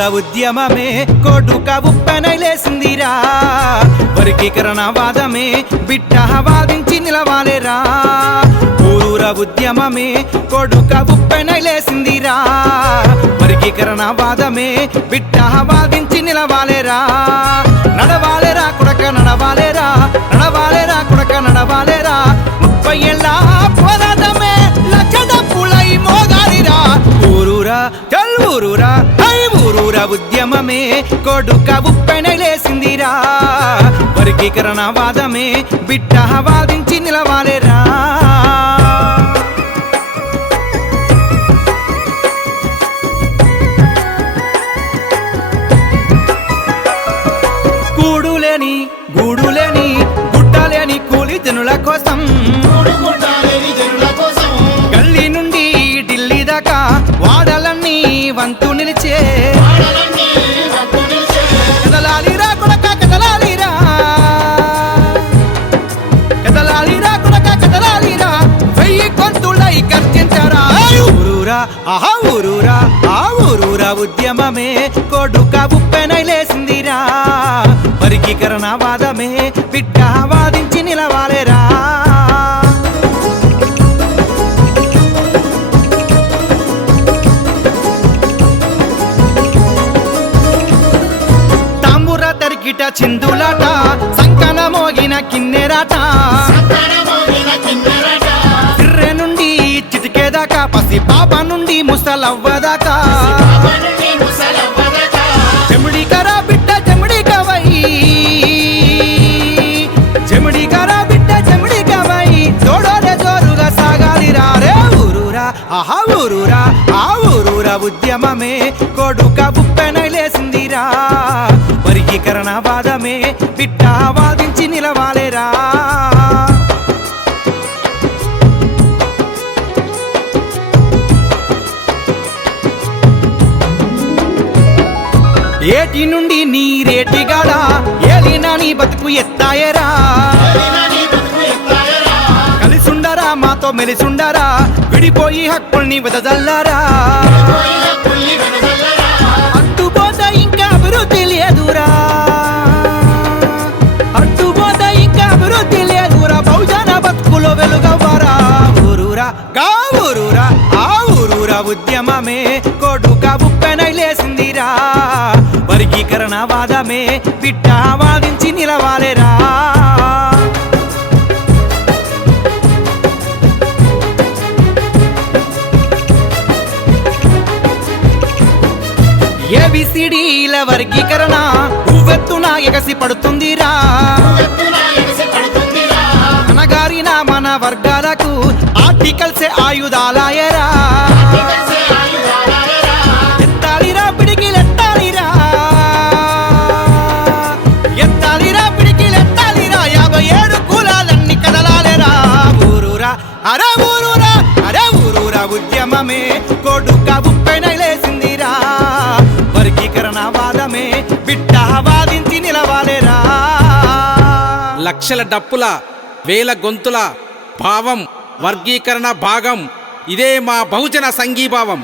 ఊరూర ఉద్యమమే కొడుక ఉప్పెనై లేసిందిరా. వర్గీకరణ వాదమే బిడ్డ వాదించి నిలవాలేరా. ఊరూర ఉద్యమమే కొడుక ఉప్పెనై లేసిందిరా. వర్గీకరణ వాదమే బిడ్డ వాదించి నిలవాలేరా. నడవాలేరా కొడక నడవాలేరా. నడవాలేరా కొడక నడవాలేరా. ముప్పై ఏళ్ళ ఉద్యమమే కొడుక ఉప్పెనై లేసిందిరా. వర్గీకరణ వాదమే బిడ్డ వాదించి నిలవాలేరా. కూడులేని గూడులేని కూలి జనుల కోసం. గల్లీ నుండి ఢిల్లీ దాకా వాడలన్నీ ఆహా ఊరూరా ఆ ఊరూరా ఉద్యమమే. కొడుక ఉప్పెనై లేసిందిరా. వర్గీకరణ వాదమే బిడ్డ వాదించి నిలవాలేరా. తరికిట చిందులాట సంకన మోగిన కిన్నెరాట. నుండి చిటికేదాకా పసి పాప ముసలవ్వదాకా అవన్నీ బిడ్డ చెముడి కవై చెముడి కరా బిడ్డ చెముడి కవై జోడోరే జోరుగా సాగాలి రే ఊరూరా ఆహా ఊరూరా ఆ ఊరూరా ఉద్యమమే. కొడుక ఉప్పెనై లేసిందిరా వర్గీకరణ వాదమే బిడ్డ ఏటి నుండి నీరేటిగాడ ఏలినా నీ బతుకు ఎత్తాయరా ఏలినా నీ బతుకు ఎత్తాయరా. కలిసుండరా మాతో మెలిసుండరా. విడిపోయి హక్కుల్ని వెదజల్లారా. పోయి హక్కుల్ని వెదజల్లరా అడ్డుపోత ఇంకా అభివృద్ధి లేదురా. అడ్డుపోత ఇంకా అభివృద్ధి లేదురా. బహుజన బతుకులో వెలుగవ్వరా. ఊరూరా గా ఊరూరా ఆ ఊరూరా ఉద్యమమే. కొడుక ఉప్పెనై లేసిందిరా వర్గీకరణ వాదమే. బిడ్డ వాదించి నిలవాలేరా. ఏబిసిడీల వర్గీకరణ. ఉవ్వెత్తున ఎగసి పడుతుందిరా. అనగారిన మన వర్గాలకు ఆర్టికల్సే ఆయుధాలాయరా. వాదమే కొడుక ఉప్పెనై లేసిందిరా. వర్గీకరణ వాదమే బిడ్డ వాదించి నిలవాలేరా. లక్షల డప్పుల వేల గొంతుల భావం వర్గీకరణ భాగం ఇదే మా బహుజన సంఘీభావం.